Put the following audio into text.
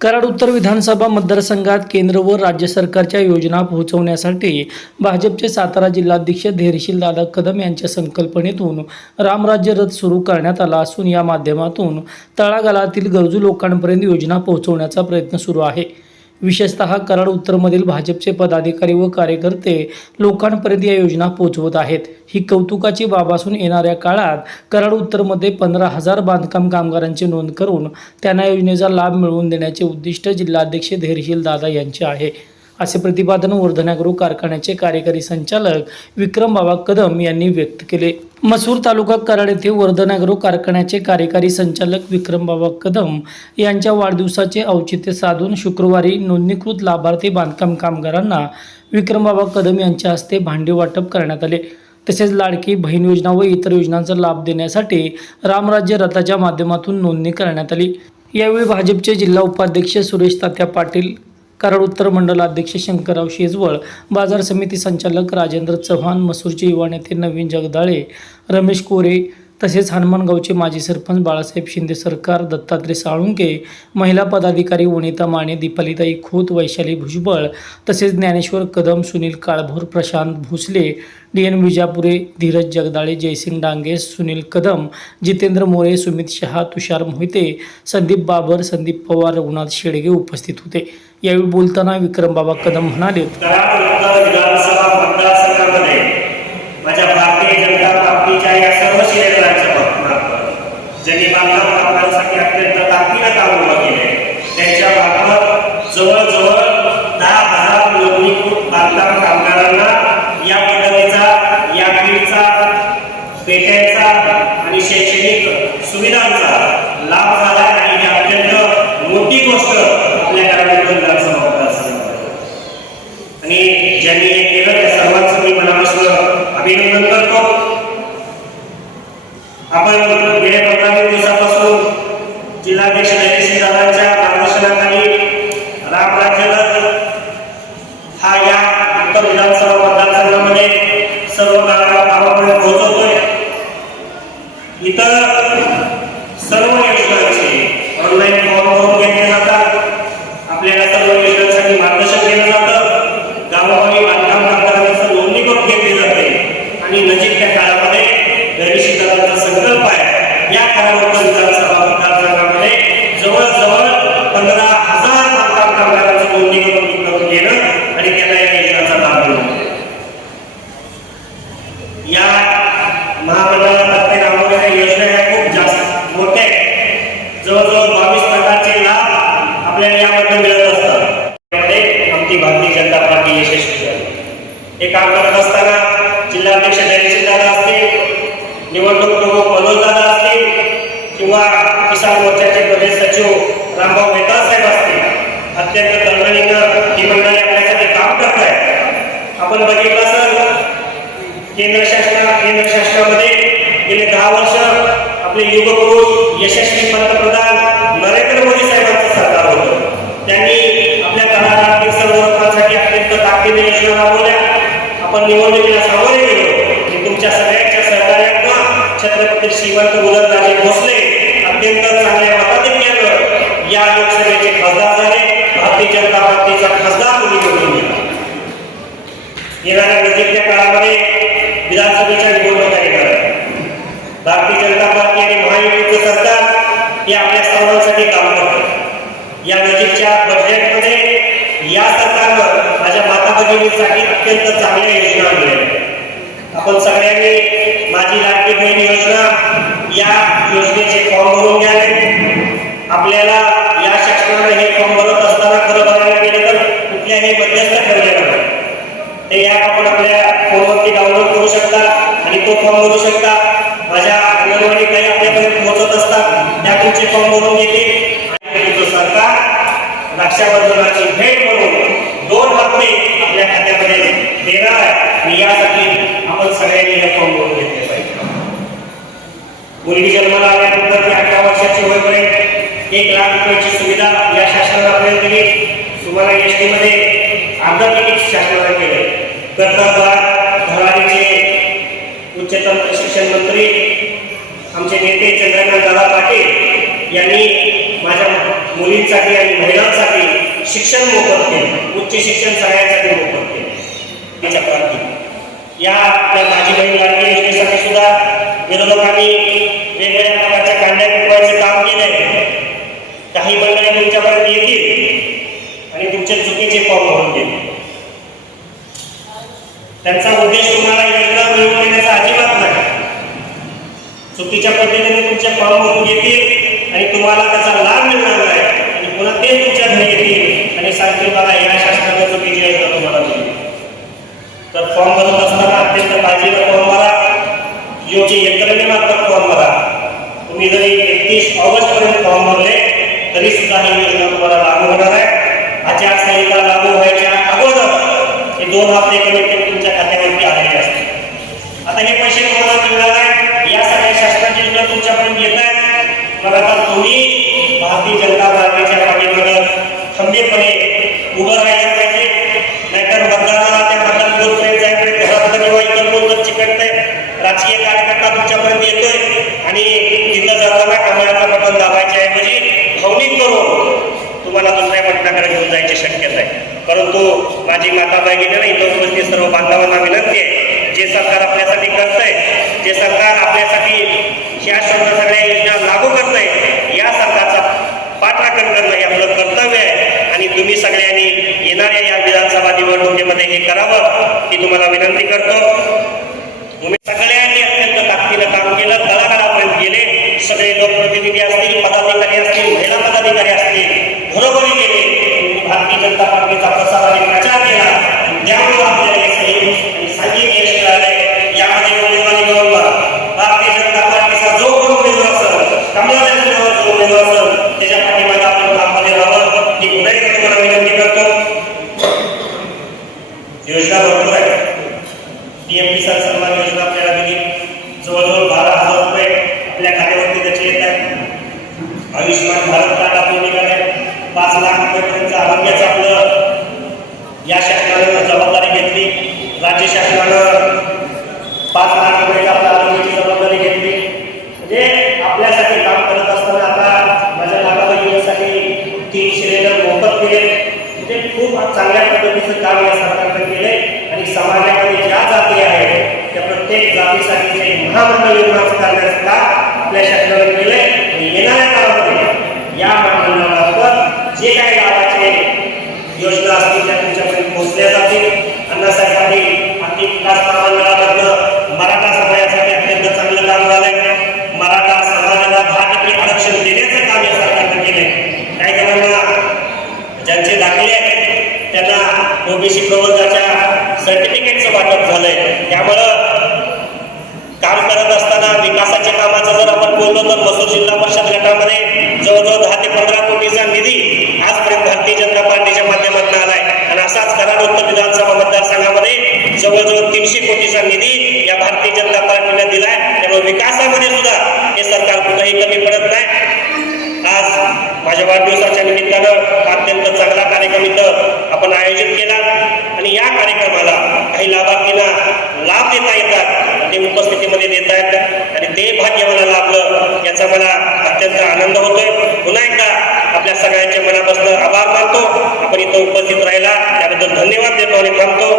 कराड उत्तर विधानसभा मतदारसंघात केंद्र व राज्य सरकारच्या योजना पोहोचवण्यासाठी भाजपचे सातारा जिल्हाध्यक्ष धैर्यशील दादा कदम यांच्या संकल्पनेतून रामराज्य रथ सुरू करण्यात आला असून या माध्यमातून तळागाळातील गरजू लोकांपर्यंत योजना पोहोचवण्याचा प्रयत्न सुरू आहे। विशेषतः कराड उत्तरमधील भाजपचे पदाधिकारी व कार्यकर्ते लोकांपर्यंत या योजना पोहोचवत आहेत। ही कौतुकाची बाब असून येणाऱ्या काळात कराड उत्तरमध्ये 15,000 बांधकाम कामगारांची नोंद करून त्यांना योजनेचा लाभ मिळवून देण्याचे उद्दिष्ट जिल्हाध्यक्ष धैर्यशील दादा यांचे आहे, असे प्रतिपादन वर्धनॅग्रो कारखान्याचे कार्यकारी संचालक विक्रम बाबा कदम यांनी व्यक्त केले। मसूर तालुका कराड येथे वर्धनॅग्रो कारखान्याचे कार्यकारी संचालक विक्रम बाबा कदम यांच्या वाढदिवसाचे औचित्य साधून शुक्रवारी नोंदणीकृत लाभार्थी बांधकाम कामगारांना विक्रम बाबा कदम यांच्या हस्ते भांडी वाटप करण्यात आले। तसेच लाडकी बहीण योजना व इतर योजनांचा लाभ देण्यासाठी रामराज्य रथाच्या माध्यमातून नोंदणी करण्यात आली। यावेळी भाजपचे जिल्हा उपाध्यक्ष सुरेश तात्या पाटील, कराड उत्तर मंडलाध्यक्ष शंकरराव शेजवळ, बाजार समिती संचालक राजेंद्र चव्हाण, मसूरचे युवा नेते नवीन जगदाळे, रमेश कोरे, तसेच हनुमानगावचे माजी सरपंच बाळासाहेब शिंदे सरकार, दत्तात्रय साळुंके, महिला पदाधिकारी वनिता माने, दीपालीताई खोत, वैशाली भुजबळ, तसेच ज्ञानेश्वर कदम, सुनील काळभोर, प्रशांत भोसले, DN विजापुरे, धीरज जगदाळे, जयसिंग डांगे, सुनील कदम, जितेंद्र मोरे, सुमित शहा, तुषार मोहिते, संदीप बाबर, संदीप पवार, रघुनाथ शेडगे उपस्थित होते। यावेळी बोलताना विक्रम बाबा कदम म्हणाले, माझ्या भारतीय जनता पार्टीच्या या सर्व शिलेदारांच्या मार्फत ज्यांनी बांधकाम कामगारांसाठी अत्यंत ताकदीने काम उभं केले, त्यांच्या मार्फत जवळजवळ 10,000 नोंदणीकृत बांधकाम कामगारांना या पद्धतीचा, या फील्डचा, पेट्यांचा आणि शैक्षणिक सुविधांचा लाभ झाला आणि ही अत्यंत मोठी गोष्ट आपल्या कराड विधानसभा मतदारसंघात आणि ज्यांनी हे केलं त्या सर्वांचं मी मनापासून अभिनंदन करतो। आपण गेल्या 15 दिवसापासून जिल्हाध्यक्ष धैर्यशील दादांच्या मार्गदर्शनाखाली रामराज्य रथ हा या उत्तर विधानसभा मतदारसंघामध्ये सर्व गावापर्यंत पोहोचवतोय। इतर सर्व योजनांचे ऑनलाईन फॉर्म भरून घेतले जातात, आपल्याला सर्व योजनांसाठी मार्गदर्शन केलं जातं, गावोगावी बांधकाम कामगारांची नोंदणी करून घेतली जाते आणि नजीकच्या काळामध्ये धैर्यशील दादांचा संकल्प आहे या कराड उत्तर विधानसभा मतदारसंघामध्ये जवळजवळ 15,000 बांधकाम कामगारांची नोंदणी करून घेणं आणि त्यांना या योजनांचा लाभ मिळवणं। या महामंडळातर्फे राबवलेल्या योजना ह्या खूप जास्त मोठ्या आहेत, जवळजवळ 22 प्रकारचे लाभ आपल्याला यामध्ये मिळत असतात। आमची भारतीय जनता पार्टी यशस्वी झाली। हे काम करत असताना जिल्हाध्यक्ष धैर्यशील दादा असतील, निवडणूक प्रमुख मनोज दादा असतील किंवा किसान मोर्चाचे प्रदेश सचिव रामभाऊ मेहता साहेब असतील, अत्यंत तळमळीनं ही मंडळी आपल्यासाठी काम करत आहेत। आपण बघितलं असेल केंद्र शासनामध्ये गेले 10 वर्ष आपले युगपुरुष यशस्वी पंतप्रधान नरेंद्र मोदी साहेबांचं सरकार होतं। त्यांनी आपल्या तळागाळातील सर्व लोकांसाठी अत्यंत ताकदीने योजना राबवल्या। आपण निवडणुकीला सामोरे गेलो आणि तुमच्या सगळ्यांच्या सहकार्यानं छत्रपती श्रीमंत उदयनराजे भोसले अत्यंत चांगल्या मताधिक्यानं या लोकसभेचे खासदार झाले। भारतीय जनता पार्टीचा खासदार निवडून गेला। येणाऱ्या नजीकच्या काळामध्ये विधानसभेच्या निवडणुका येणार आहेत। भारतीय जनता पार्टी आणि महायुतीचं सरकार हे आपल्या सर्वांसाठी काम करतं। या नजीकच्या बजेटमध्ये या सरकारनं माझ्या माता भगिनींसाठी अत्यंत चांगल्या योजना आणल्या। आपण सगळ्यांनी माझी लाडकी बहीण योजना या योजनेचे फॉर्म भरून घ्यावे। आपल्याला या शासनाने हे फॉर्म भरत असताना खरं बघायला गेलं तर कुठल्याही मध्यस्थ ठेवलेला नाही। ते ॲप आपण आपल्या फोनवरती डाउनलोड करू शकता आणि तो फॉर्म भरू शकता। माझ्या अंगणवाडी काही आपल्यापर्यंत पोहोचत असतात, त्या तुमचे फॉर्म भरून घेतील। सरकार रक्षाबंधनाची भेट म्हणून 2 हप्ते आपल्या खात्यामध्ये देणार आहे आणि यासाठी आपण सगळ्यांनी हे फॉर्म भरून घेतले पाहिजे। मुलगी जन्माला आल्यानंतर ते 18 वर्षाची होईपर्यंत 1 लाख रुपयाची सुविधा या शासनाने आपल्याला दिली। तुम्हाला एसटी मध्ये अर्धा तिकीट शासनाने केले। कर्तव्यवान धडाडीचे उच्चतम शिक्षण मंत्री आमचे नेते चंद्रकांत दादा पाटील यांनी माझ्या मुलींसाठी आणि महिलांसाठी शिक्षण मोफत केलं, उच्च शिक्षण सगळ्यांसाठी मोफत केलं. त्याच्या क्रांती या आपल्या माझी बहीण लाडकी योजनेसाठी सुद्धा विरोधकांनी वेगवेगळ्या प्रकारच्या कांड्या पिकवायचं काम केलंय. काही मंडळी तुमच्यापर्यंत येतील आणि तुमचे चुकीचे फॉर्म भरून घेतील. त्यांचा उद्देश तुम्हाला योजना मिळवून देण्याचा अजिबात नाही. चुकीच्या पद्धतीने तुमचे फॉर्म भरून घेतील आणि तुम्हाला त्याचा लाभ मिळणार नाही आणि पुन्हा ते तुमच्या घरी येतील आणि सांगतील बघा या शासनाने चुकीची योजना तुम्हाला दिली. तर फॉर्म भरत असताना अत्यंत काळजीने फॉर्म भरा, योग्य यंत्रणेने मार्फत फॉर्म भरा. तुम्ही जरी 31 ऑगस्ट पर्यंत फॉर्म भरले तरी सुद्धा ही योजना तुम्हाला लागू होणार आहे. आचारसंहिता लागू व्हायच्या अगोदर हे 2 हप्ते कमीत कमी तुमच्या खात्यावरती आलेले असतील. आता हे पैसे तुम्हाला मिळणार आहे, या सगळ्या शासनाची योजना तुमच्यापर्यंत येत आहेत. मग आता तुम्ही भारतीय जनता पार्टीच्या पाठीमागे खंबीरपणे उभं राहायला पाहिजे. नाहीतर मतदाराला त्या मतदान बूथपर्यंत जायपर्यंत घरातलं किंवा इतर कोण चिकटतंय, राजकीय कार्यकर्ता तुमच्यापर्यंत येतोय आणि तिथं जाताना कमळाचं बटन दाबायच्या ऐवजी भावनिक करून तुम्हाला दुसऱ्या बटनाकडे घेऊन जायची शक्यता आहे. परंतु माझी माता भगिनींना इथं उपस्थित सर्व बांधवांना विनंती आहे, जे सरकार आपल्यासाठी करतंय, जे सरकार आपल्यासाठी ह्या सगळ्या योजना लागू करतंय, या सरकारचा पाठराखण करणं हे आपलं कर्तव्य आहे. आणि तुम्ही सगळ्यांनी येणाऱ्या या विधानसभा निवडणुकीमध्ये हे करावं ही तुम्हाला विनंती करतो. तुम्ही सगळ्यांनी अत्यंत ताकदीनं काम केलं, तळागाळापर्यंत गेले. सगळे लोकप्रतिनिधी असतील, पदाधिकारी असतील, महिला पदाधिकारी असतील, घरोघरी गेले. भारतीय जनता पार्टीचा प्रसार आणि प्रचार केला आणि त्यामुळे आपल्याला सांघिक यश मिळाले. यामध्ये उमेदवारी निवडला भारतीय जनता पार्टीचा जो कोण उमेदवार असेल, कमळाच्या चिन्हावर जो उमेदवार असेल त्याच्या पाठीमागे आपण काममध्ये राहावं ही पुन्हा एकदा तुम्हाला विनंती करतो. योजना भरपूर आहे. पीएम किसान सन्मान योजना आपल्याला दिली, जवळजवळ 12,000 रुपये आपल्या खात्यावरती त्याचे येत आहेत. आयुष्यमान भारत कार्ड आपलं निघाले, 5 लाख रुपयेपर्यंत आरोग्याचं आपलं या शासनानं जबाबदारी घेतली. राज्य शासनानं 5 लाख रुपयाची आपल्या आरोग्याची जबाबदारी घेतली. म्हणजे आपल्यासाठी काम करत असताना आता माझ्या माता भगिनींसाठी 3 सिलेंडर मोफत केले. म्हणजे खूप चांगल्या पद्धतीचं काम या सरकारनं केलंय आणि समाजामध्ये ज्या जाती आहेत त्या प्रत्येक जातीसाठी जे महामंडळ निर्माण करण्याचं काम आपल्या शासनाने केलंय. येणाऱ्या काळामध्ये या मंडळामार्फत जे काही लाभाचे योजना असतील त्या तुमच्यापर्यंत पोहोचल्या जातील. अण्णासाहेब पाटील आर्थिक विकास महामंडळामधनं मराठा समाजासाठी अत्यंत चांगलं काम झालंय. मराठा समाजाला 10% आरक्षण देण्याचं काम या सरकारनं केलंय. काही जणांना ज्यांचे दाखले आहेत त्यांना ओबीसी प्रवर्गाच्या सर्टिफिकेटचं वाटप झालंय. त्यामुळं काम करत असताना विकासाच्या कामाचं जर आपण बोललो तर मसूर जिल्हा परिषद गटामध्ये जवळजवळ 10 ते 15 कोटीचा निधी आजपर्यंत भारतीय जनता पार्टीच्या माध्यमातून आलाय. आणि असाच कराड उत्तर विधानसभा मतदारसंघामध्ये जवळजवळ 300 कोटीचा निधी या भारतीय जनता पार्टीने दिलाय. त्यामुळे विकासामध्ये सुद्धा हे सरकार कुठेही कमी पडत नाही. आज माझ्या वाढदिवसाच्या निमित्तानं अत्यंत चांगला कार्यक्रम इथं आपण आयोजित केला आणि या कार्यक्रमाला काही लाभार्थींना लाभ देता येतात, ते उपस्थितीमध्ये देता येतात आणि ते भाग्य मला लाभलं याचा मला अत्यंत आनंद होतोय. पुन्हा एकदा आपल्या सगळ्यांच्या मनापासून आभार मानतो. आपण इथं उपस्थित राहिला त्याबद्दल धन्यवाद देतो आणि थांबतो.